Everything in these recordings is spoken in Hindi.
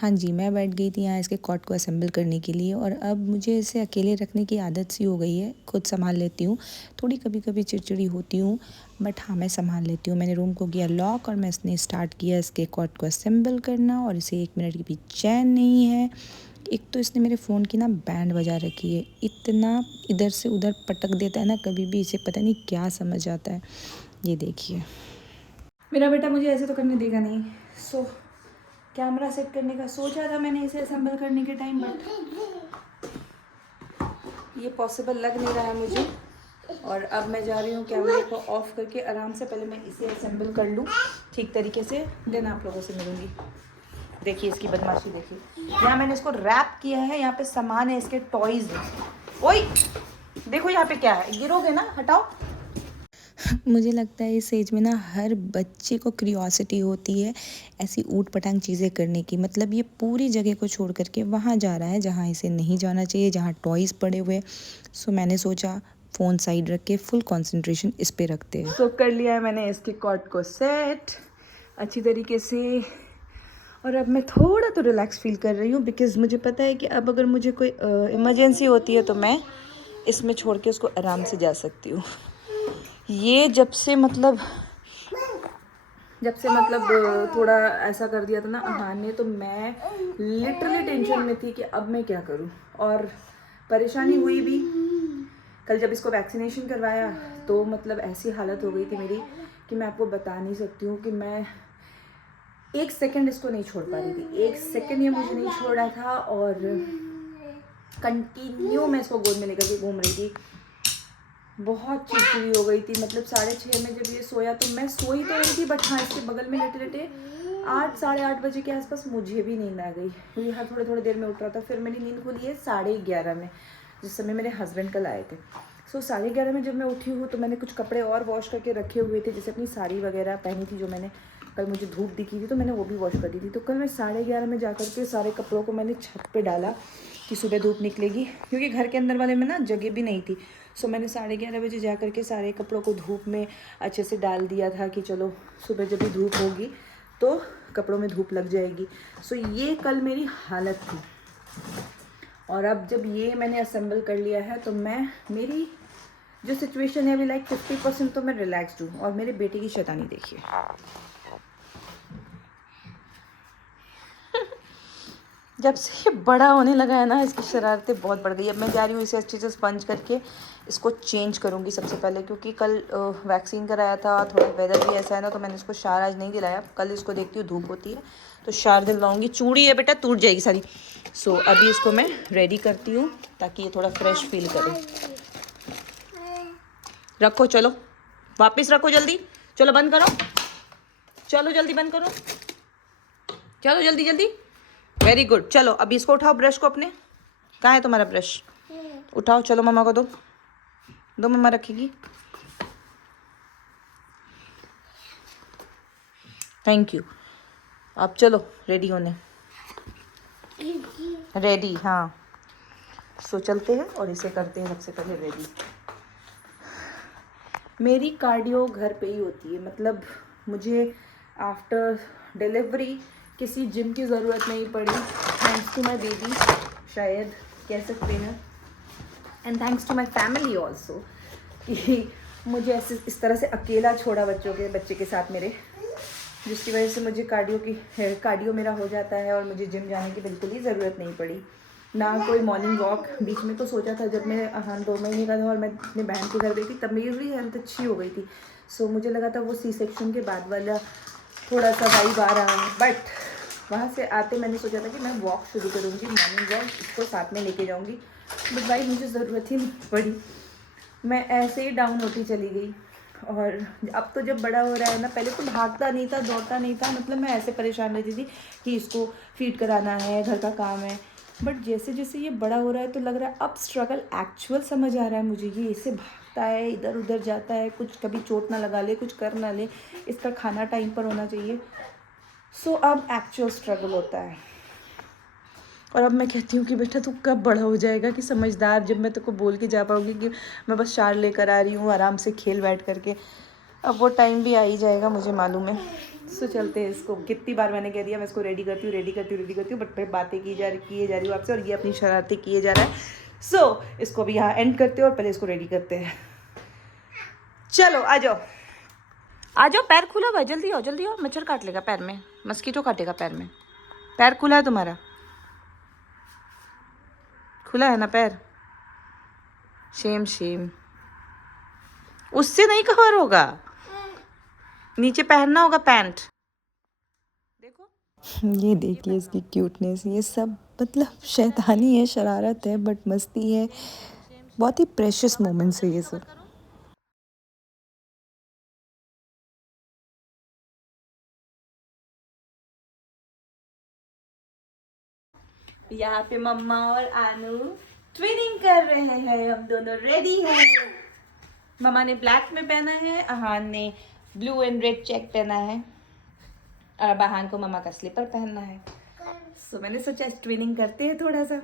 हाँ जी, मैं बैठ गई थी यहाँ इसके कॉट को असेंबल करने के लिए और अब मुझे इसे अकेले रखने की आदत सी हो गई है। खुद संभाल लेती हूँ, थोड़ी कभी कभी चिड़चिड़ी होती हूँ, बट हाँ मैं संभाल लेती हूँ। मैंने रूम को किया लॉक और मैं इसने स्टार्ट किया इसके कॉट को असेंबल करना और इसे 1 मिनट की भी चैन नहीं है। एक तो इसने मेरे फ़ोन की ना बैंड बजा रखी है, इतना इधर से उधर पटक देता है ना, कभी भी इसे पता नहीं क्या समझ आता है। ये देखिए, मेरा बेटा मुझे ऐसे तो करने देगा नहीं। कैमरा सेट करने का सोचा था मैंने इसे असेंबल करने के टाइम, बट ये पॉसिबल लग नहीं रहा है मुझे। और अब मैं जा रही हूँ कैमरे को ऑफ करके आराम से, पहले मैं इसे असेंबल कर लूँ ठीक तरीके से, देन आप लोगों से मिलूँगी। देखिए इसकी बदमाशी देखिए, यहाँ मैंने इसको रैप किया है, यहाँ पे सामान है इसके टॉयज़। ओए देखो यहाँ पे क्या है, गिरोगे ना, हटाओ। मुझे लगता है इस एज में ना हर बच्चे को क्यूरियोसिटी होती है ऐसी ऊट पटांग चीज़ें करने की। मतलब ये पूरी जगह को छोड़ करके वहाँ जा रहा है जहाँ इसे नहीं जाना चाहिए, जहाँ टॉयज़ पड़े हुए। मैंने सोचा फ़ोन साइड रख के फुल कंसंट्रेशन इस पे रखते हैं। कर लिया है मैंने इसके कॉर्ड को सेट अच्छी तरीके से, और अब मैं थोड़ा तो रिलैक्स फील कर रही हूँ, बिकॉज़ मुझे पता है कि अब अगर मुझे कोई इमरजेंसी होती है तो मैं इसमें छोड़ के उसको आराम से जा सकती हूँ। ये जब से मतलब थोड़ा ऐसा कर दिया था ना अहान ने, तो मैं लिटरली टेंशन में थी कि अब मैं क्या करूं। और परेशानी हुई भी कल जब इसको वैक्सीनेशन करवाया, तो मतलब ऐसी हालत हो गई थी मेरी कि मैं आपको बता नहीं सकती हूँ कि मैं 1 सेकंड इसको नहीं छोड़ पा रही थी। 1 सेकंड ये मुझे नहीं छोड़ रहा था और कंटिन्यू मैं इसको गोद में लेकर के घूम रही थी। बहुत चिड़चिड़ी हो गई थी। मतलब 6:30 में जब ये सोया तो मैं सोई तो नहीं थी, बट हाँ इसके बगल में लेटे लेटे 8 साढ़े 8 बजे के आसपास मुझे भी नींद आ गई, क्योंकि हर थोड़ी देर में उठ रहा था। फिर मेरी नींद खुली है 11:30 में, जिस समय मेरे हस्बैंड कल आए थे। 11:30 में जब मैं उठी हूँ तो मैंने कुछ कपड़े और वॉश करके रखे हुए थे, जैसे अपनी साड़ी वगैरह पहनी थी जो मैंने कल, मुझे धूप दिखी थी तो मैंने वो भी वॉश कर दी थी। तो कल मैं 11:30 में जा के सारे कपड़ों को मैंने छत पे डाला कि सुबह धूप निकलेगी, क्योंकि घर के अंदर वाले में ना जगह भी नहीं थी। मैंने 11:30 बजे जा के सारे कपड़ों को धूप में अच्छे से डाल दिया था कि चलो सुबह जब भी धूप होगी तो कपड़ों में धूप लग जाएगी। ये कल मेरी हालत थी। और अब जब ये मैंने असेंबल कर लिया है तो मेरी जो सिचुएशन है अभी लाइक 50% तो मैं रिलैक्स्ड हूँ। और मेरे बेटे की शैतानी देखिए, जब से ये बड़ा होने लगा है ना इसकी शरारतें बहुत बढ़ गई। अब मैं जा रही हूँ इसे अच्छे से स्पंज करके इसको चेंज करूँगी सबसे पहले, क्योंकि कल वैक्सीन कराया था, थोड़ा वेदर भी ऐसा है ना, तो मैंने इसको शार आज नहीं दिलाया। कल इसको देखती हूँ धूप होती है तो शार दिलवाऊँगी। चूड़ी है बेटा, टूट जाएगी सारी। अभी इसको मैं रेडी करती हूँ ताकि ये थोड़ा फ्रेश फील करे। रखो, चलो वापस रखो जल्दी, चलो बंद करो, चलो जल्दी बंद करो, चलो जल्दी जल्दी। Very good. चलो अभी इसको उठाओ, ब्रश को अपने, कहाँ है तुम्हारा ब्रश, उठाओ, चलो मम्मा को दो मम्मा रखेगी। Thank you. अब चलो रेडी होने, रेडी, हाँ। चलते हैं और इसे करते हैं सबसे पहले रेडी। मेरी कार्डियो घर पे ही होती है, मतलब मुझे आफ्टर डिलीवरी किसी जिम की ज़रूरत नहीं पड़ी, थैंक्स टू माई बेबी, शायद कह सकते हैं, and thanks to my family also, कि मुझे ऐसे इस तरह से अकेला छोड़ा बच्चे के साथ मेरे, जिसकी वजह से मुझे कार्डियो मेरा हो जाता है और मुझे जिम जाने की बिल्कुल ही ज़रूरत नहीं पड़ी, ना कोई मॉर्निंग वॉक। बीच में तो सोचा था जब मैं 2 महीने का था और मैं अपने बहन के घर गई थी, तब मेरी भी हेल्थ अच्छी हो गई थी। मुझे लगा था वो C-सेक्शन के बाद वाला थोड़ा सा वाइब आ रहा है, बट वहाँ से आते मैंने सोचा था कि मैं वॉक शुरू करूँगी, मॉर्निंग वॉक, इसको साथ में लेके जाऊँगी, बट भाई मुझे ज़रूरत ही नहीं पड़ी, मैं ऐसे ही डाउन होती चली गई। और अब तो जब बड़ा हो रहा है ना, पहले तो भागता नहीं था, दौड़ता नहीं था, मतलब मैं ऐसे परेशान रहती थी कि इसको फीड कराना है, घर का काम है, बट जैसे जैसे ये बड़ा हो रहा है तो लग रहा है अब स्ट्रगल एक्चुअल समझ आ रहा है मुझे। ये ऐसे भागता है, इधर उधर जाता है, कुछ कभी चोट ना लगा ले, कुछ कर ना ले, इसका खाना टाइम पर होना चाहिए। अब एक्चुअल स्ट्रगल होता है। और अब मैं कहती हूँ कि बेटा तू कब बड़ा हो जाएगा कि समझदार, जब मैं तेको बोल के जा पाऊँगी कि मैं बस शार लेकर आ रही हूँ आराम से खेल बैठ करके। अब वो टाइम भी आ ही जाएगा, मुझे मालूम है। सो चलते हैं इसको, कितनी बार मैंने कह दिया मैं इसको रेडी करती हूँ, बट मैं बातें किए जा रही हूँ आपसे, और ये अपनी शरारतें किए जा रहा है। सो इसको अभी यहाँ एंड करते हैं और पहले इसको रेडी करते हैं। चलो आ जाओ, पैर खुला हुआ, जल्दी आओ, मच्छर काट लेगा पैर में, मस्कीटो काटेगा पैर में। पैर खुला है तुम्हारा? खुला है ना पैर? शेम, उससे नहीं कवर होगा, नीचे पहनना होगा पैंट। देखो ये देखिए इसकी क्यूटनेस, ये सब मतलब शैतानी है, शरारत है, बट मस्ती है, बहुत ही प्रेशियस मोमेंट्स है ये सब। यहाँ पे मम्मा और आनू ट्विनिंग कर रहे हैं, हम दोनों रेडी हैं। मम्मा ने ब्लैक में पहना है, अहान ने ब्लू एंड रेड चेक पहना है, और अब अहान को मम्मा का स्लीपर पहनना है। सो मैंने सोचा ट्विनिंग करते हैं थोड़ा सा।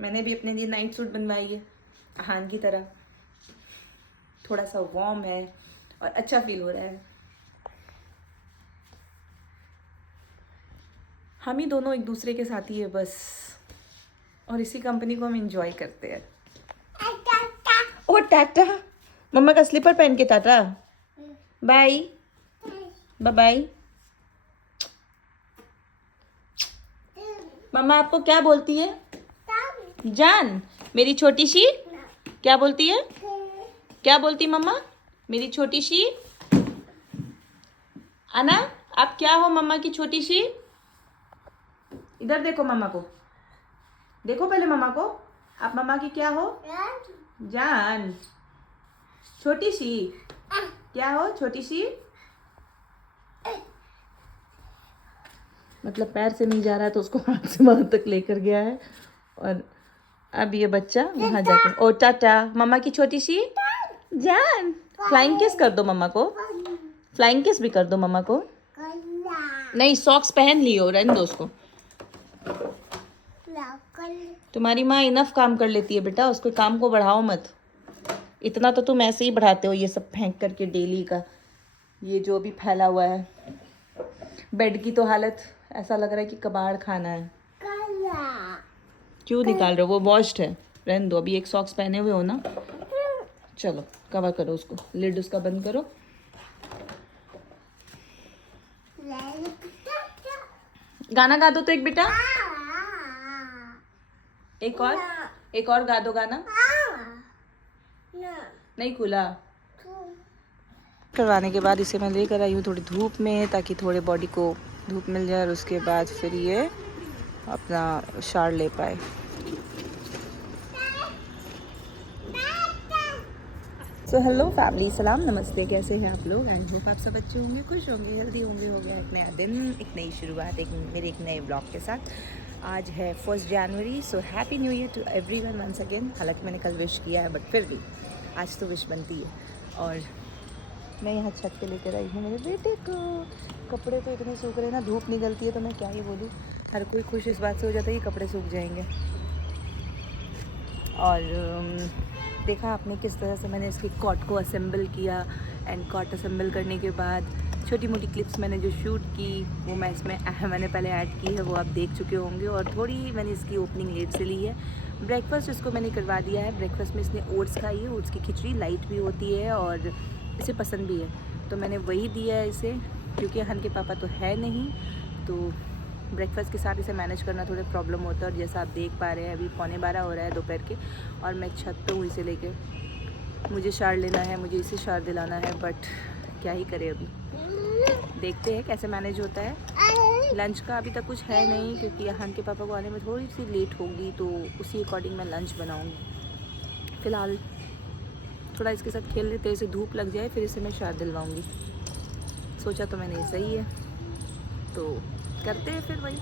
मैंने भी अपने लिए नाइट सूट बनवाई है अहान की तरह, थोड़ा सा वार्म है और अच्छा फील हो रहा है। हम ही दोनों एक दूसरे के साथी है बस, और इसी कंपनी को हम एंजॉय करते हैं। ओ टाटा, मम्मा का स्लीपर पहन के टाटा, बाय बाय। मम्मा आपको क्या बोलती है? जान, मेरी छोटी सी क्या बोलती है? क्या बोलती मम्मा? मेरी छोटी सी आना, आप क्या हो मम्मा की छोटी सी? इधर देखो मम्मा को, देखो पहले मम्मा को, आप मम्मा की क्या हो? जान, छोटी सी क्या हो? छोटी सी मतलब पैर से नहीं जा रहा है तो उसको हाथ से वहां तक लेकर गया है, और अब ये बच्चा वहां जाके ओ टाटा मम्मा की छोटी सी जान। फ्लाइंग किस कर दो मम्मा को, फ्लाइंग किस भी कर दो मम्मा को। नहीं, सॉक्स पहन लियो, रहने दो उसको। तुम्हारी माँ इनफ काम कर लेती है बेटा, उसको काम को बढ़ाओ मत, इतना तो तुम ऐसे ही बढ़ाते हो ये सब फेंक करके डेली का। ये जो भी फैला हुआ है, बेड की तो हालत ऐसा लग रहा है कि कबाड़ खाना है। क्यों निकाल रहे हो? वो वॉश्ड है, रहने दो। अभी एक सॉक्स पहने हुए हो ना, चलो कवर करो उसको, लिड उसका बंद करो। गाना गा दो तो एक बेटा, एक और गा दो गाना। नहीं खुला। करवाने के बाद इसे मैं लेकर आई हूँ थोड़ी धूप में, ताकि थोड़े बॉडी को धूप मिल जाए, और उसके बाद फिर ये अपना शावर ले पाए। सो हेलो फैमिली, सलाम नमस्ते, कैसे हैं आप लोग? आई होप आप सब अच्छे होंगे, खुश होंगे, हेल्दी होंगे। हो गया एक नया दिन, एक नई शुरुआत, मेरे एक नए ब्लॉग के साथ। आज है 1 जनवरी, so happy new year to everyone once again. हालांकि मैंने कल विश किया है, बट फिर भी आज तो विश बनती है। और मैं यहाँ छत पे लेकर आई हूँ मेरे बेटे को। कपड़े तो इतने सूख रहे हैं ना, धूप निकलती है तो मैं क्या ही बोलूँ, हर कोई खुश इस बात से हो जाता है कि कपड़े सूख जाएंगे। और देखा आपने किस तरह से मैंने इसकी कॉट को असेंबल किया, एंड कॉट असेंबल करने के बाद छोटी मोटी क्लिप्स मैंने जो शूट की वो मैं इसमें मैंने पहले ऐड की है, वो आप देख चुके होंगे। और थोड़ी मैंने इसकी ओपनिंग लेट से ली है। ब्रेकफास्ट इसको मैंने करवा दिया है। ब्रेकफास्ट में इसने ओट्स खाई है, ओट्स की खिचड़ी लाइट भी होती है और इसे पसंद भी है, तो मैंने वही दिया है इसे, क्योंकि अहन के पापा तो है नहीं, तो ब्रेकफास्ट के साथ इसे मैनेज करना थोड़ा प्रॉब्लम होता है। और जैसा आप देख पा रहे हैं अभी 11:15 हो रहा है दोपहर के, और मैं छत पे हूँ इसे लेके। मुझे शार लेना है, मुझे इसे शार दिलाना है, बट क्या ही करें, अभी देखते हैं कैसे मैनेज होता है। लंच का अभी तक कुछ है नहीं, क्योंकि अहन के पापा को आने में थोड़ी सी लेट होगी, तो उसी अकॉर्डिंग मैं लंच बनाऊँगी। फ़िलहाल थोड़ा इसके साथ खेल लेते, इसे धूप लग जाए, फिर इसे मैं शार दिलवाऊँगी। सोचा तो मैंने सही है, तो करते हैं फिर वही।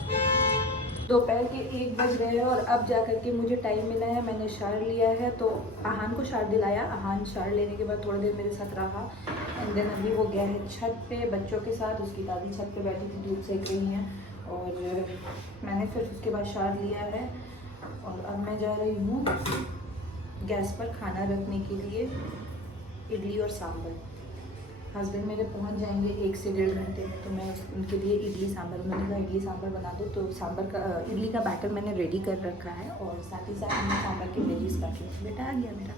दोपहर के 1 बज रहे हैं, और अब जा कर के मुझे टाइम मिला है, मैंने शार लिया है, तो अहान को शार दिलाया। अहान शार लेने के बाद थोड़ी देर मेरे साथ रहा, एंड देन अभी वो गया है छत पे बच्चों के साथ। उसकी दादी छत पे बैठी थी, धूप सेक रही हैं, और मैंने फिर उसके बाद शार लिया है। और अब मैं जा रही हूँ गैस पर खाना रखने के लिए, इडली और सांभर। हस्बैंड मेरे पहुंच जाएंगे 1 से 1.5 घंटे में, तो मैं उनके लिए इडली सांभर, मैंने कहा इडली सांभर बना दो, तो सांभर का इडली का बैटर मैंने रेडी कर रखा है और साथ ही साथ मैंने सांभर की वेजीज काटी। बेटा आ गया मेरा,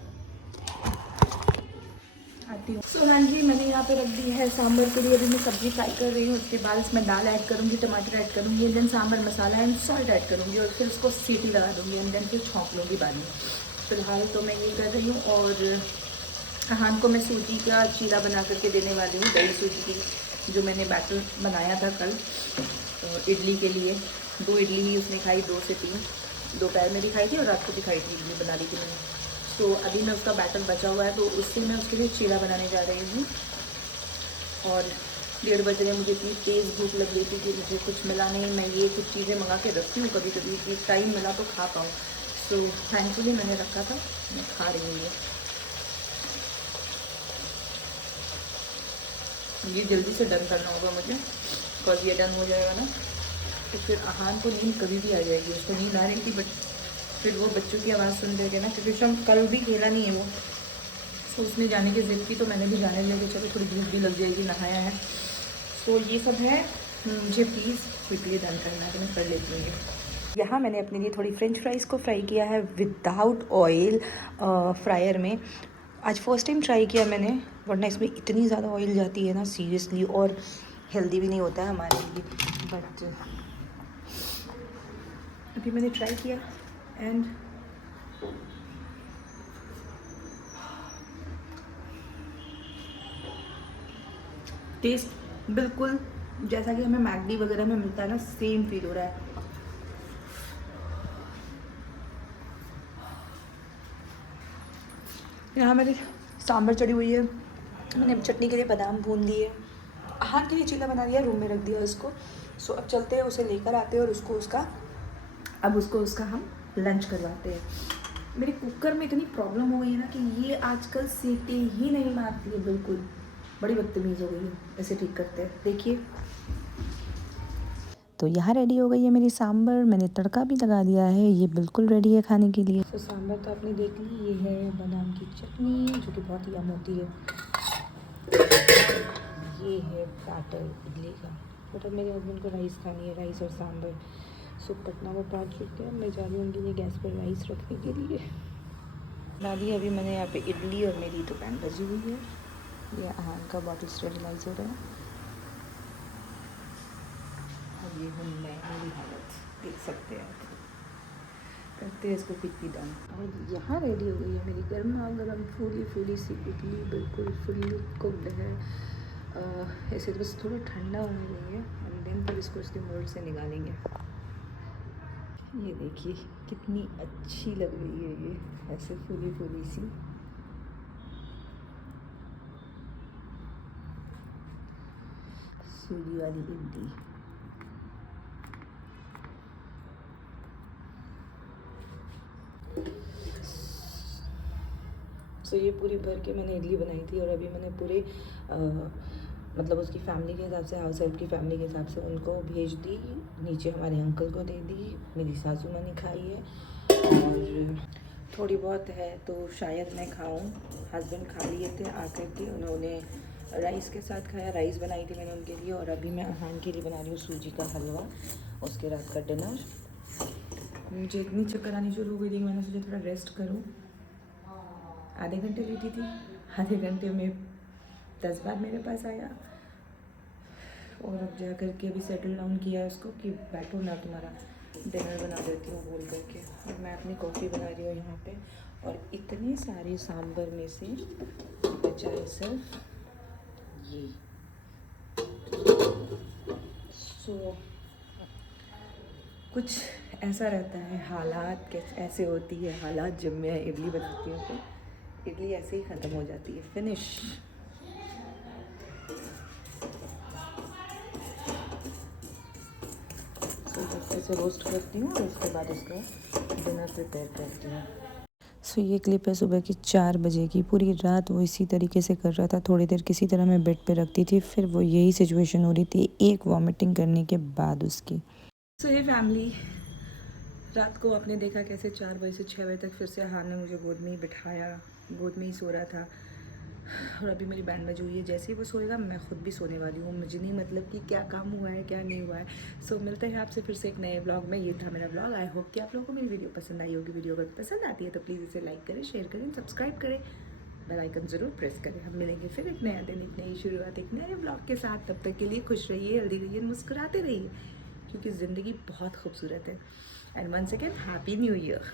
आती हूँ। तो हाँ जी, मैंने यहाँ पे रख दी है सांभर के लिए। अभी मैं सब्ज़ी फ्राई कर रही हूँ, उसके बाद इसमें दाल ऐड करूँगी, टमाटर ऐड करूँगी, then sambar masala and salt add करूँगी और फिर उसको सीटी लगा दूँगी एंड देन फिर छौंक लूँगी बाद में। फिलहाल तो मैं ये कर रही हूँ। और अहान को मैं सूजी का चीला बना करके देने वाली हूँ, दही सूजी की, जो मैंने बैटर बनाया था कल इडली के लिए। 2 इडली ही उसने खाई, 2 से 3, दोपहर में भी खाई थी और रात को भी खाई थी, इडली बना दी थी मैंने। तो अभी मैं उसका बैटर बचा हुआ है, तो उससे मैं उसके लिए चीला बनाने जा रही हूँ। और 1:30 बज रहे, मुझे इतनी तेज़ भूख लग रही थी कि मुझे कुछ मिला नहीं। मैं ये कुछ चीज़ें मंगा के रखती हूँ कभी कभी कि टाइम मिला तो खा पाऊँ। सो थैंकफुली मैंने रखा था, मैं खा रही हूँ ये जल्दी से डन करना होगा मुझे, बिकॉज ये डन हो जाएगा ना तो फिर अहान को नींद कभी भी आ जाएगी। उसको नींद आ रही थी बट फिर वो बच्चों की आवाज़ सुन रहे थे ना, क्योंकि शाम कल भी खेला नहीं है वो, तो उसने जाने की ज़िद की, तो मैंने भी जाने दिया कि चलो थोड़ी भूख भी लग जाएगी, नहाया है। तो ये सब है, मुझे प्लीज़ क्विकली डन करना है, तो मैं कर लेती हूँ। यहाँ मैंने अपने लिए थोड़ी फ्रेंच फ्राइज़ को फ्राई किया है विदाउट ऑयल फ्रायर में। आज फर्स्ट टाइम ट्राई किया मैंने, वरना इसमें इतनी ज़्यादा ऑयल जाती है ना सीरियसली, और हेल्दी भी नहीं होता है हमारे लिए। बट अभी मैंने ट्राई किया एंड टेस्ट बिल्कुल जैसा कि हमें मैगडी वगैरह में मिलता है ना, सेम फील हो रहा है। यहाँ मेरी सांभर चढ़ी हुई है, मैंने चटनी के लिए बादाम भून दिए, अहान के लिए चीला बना दिया, रूम में रख दिया उसको। सो अब चलते हैं, उसे लेकर आते हैं और उसको उसका हम लंच करवाते हैं। मेरे कुकर में इतनी प्रॉब्लम हो गई है ना कि ये आजकल सीटी ही नहीं मारती है बिल्कुल, बड़ी बदतमीज़ हो गई है। ऐसे ठीक करते हैं, देखिए। तो यहाँ रेडी हो गई है मेरी सांभर, मैंने तड़का भी लगा दिया है, ये बिल्कुल रेडी है खाने के लिए। तो सांभर तो आपने देख ली, ये है बादाम की चटनी जो कि बहुत ही यम होती है। ये है बैटर इडली का, बट अब मेरे हस्बैंड को राइस खानी है, राइस और सांभर। सो पटना वो पहुँच चुके हैं, मैं जा रही हूँ उनके लिए गैस पर राइस रखने के लिए। बना दी अभी मैंने यहाँ पे इडली और मेरी दुकान बजी हुई है। ये आहान का बॉटल स्टेरिलाइजर है और ये हूँ मैं, मेरी हालत देख सकते हैं आप। करते हैं इसको पिक डन। और यहाँ रेडी हो गई है मेरी गर्मा गर्म फूली फूली सी इडली, बिल्कुल फुल्ली कुक्ड है। ऐसे तो बस थोड़ा ठंडा होने देंगे एंड देन फिर इसको इसके मोल्ड से निकालेंगे। ये देखिए कितनी अच्छी लग रही है ये, ऐसे फूली फूली सी। सूजी वाली इडली। सो ये पूरी भर के मैंने इडली बनाई थी और अभी मैंने पूरे मतलब उसकी फैमिली के हिसाब से, हाउस हेल्प की फैमिली के हिसाब से उनको भेज दी। नीचे हमारे अंकल को दे दी, मेरी सासू माँ ने खाई है और थोड़ी बहुत है तो शायद मैं खाऊं। हस्बैंड खा लिए थे आकर के, उन्होंने राइस के साथ खाया, राइस बनाई थी मैंने उनके लिए। और अभी मैं अहान के लिए बना रही हूँ सूजी का हलवा, उसके रात का डिनर। मुझे इतनी चक्कर आनी शुरू हो गई थी, मैंने सोचा थोड़ा रेस्ट करूँ। आधे घंटे लेटी थी, आधे घंटे में 10 बार मेरे पास आया और अब जा कर के अभी सेटल डाउन किया उसको कि बैठो ना, तुम्हारा डिनर बना देती हूँ बोल करके। और मैं अपनी कॉफ़ी बना रही हूँ यहाँ पे। और इतने सारे सांभर में से बचा है सिर्फ ये। सो कुछ ऐसा रहता है, हालात कैसे ऐसे होती है, हालात जब मैं इडली बनाती हूँ तो इडली ऐसे ही ख़त्म हो जाती है, फिनिश। ऐसे रोस्ट करती हूँ और उसके बाद उसका डिनर प्रिपेयर करती हूँ। सो ये क्लिप है सुबह की 4 बजे की। पूरी रात वो इसी तरीके से कर रहा था, थोड़ी देर किसी तरह मैं बेड पे रखती थी, फिर वो यही सिचुएशन हो रही थी एक वॉमिटिंग करने के बाद उसकी। सो ये फैमिली, रात को आपने देखा कैसे 4 बजे से 6 बजे तक फिर से अहान ने मुझे गोद में ही बिठाया, गोद में ही सो रहा था। और अभी मेरी बैंड बजी हुई है, जैसे ही वो सोएगा मैं खुद भी सोने वाली हूँ। मुझे नहीं मतलब कि क्या काम हुआ है क्या नहीं हुआ है। सो मिलते हैं आपसे फिर से एक नए ब्लॉग में। ये था मेरा ब्लॉग। आई होप कि आप लोगों को मेरी वीडियो पसंद आई होगी। वीडियो अगर पसंद आती है तो प्लीज़ इसे लाइक करें, शेयर करें, सब्सक्राइब करें, बेल आइकन ज़रूर प्रेस करें। हम मिलेंगे फिर एक नया दिन, एक नई शुरुआत, एक नए ब्लॉग के साथ। तब तक के लिए खुश रहिए, हेल्दी रहिए, मुस्कुराते रहिए, क्योंकि ज़िंदगी बहुत खूबसूरत है। And once again happy new year.